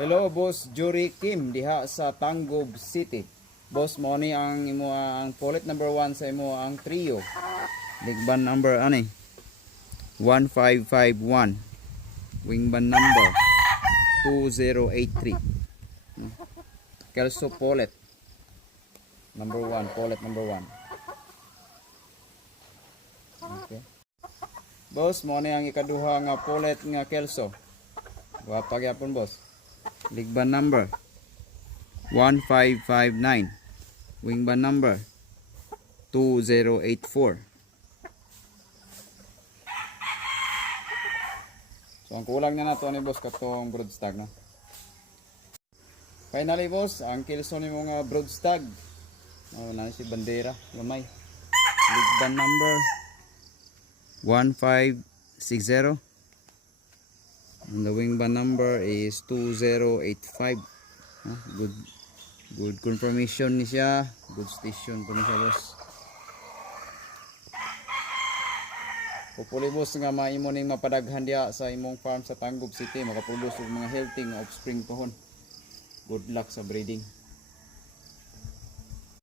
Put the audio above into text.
Hello, Boss Juri Kim diha sa Tangub City. Boss, mo ni ang imo ang polit number 1 sa imo ang trio. Ligban number ani? 1551. Wingban number 2083. Kelso polit number 1, polit number 1. Okay. Boss, mo ni ang ikaduha nga polit nga Kelso. Wa pa gyapon, boss. Ligban number 1559. Wingban number 2084. So ang kulang na nato ni boss katong broodstag no. Finally boss, ang Kelso ni mga broodstag. Oh, na si bandera, gamay. Ligban number 1560. And the wingban number is 2085. Good confirmation ni siya. Good station po ni siya, boss. Hopefully boss nga maimo ning mapadaghan diya sa imong farm sa Tangub City, makaproduce og mga healthy nga offspring pohon. Good luck sa breeding.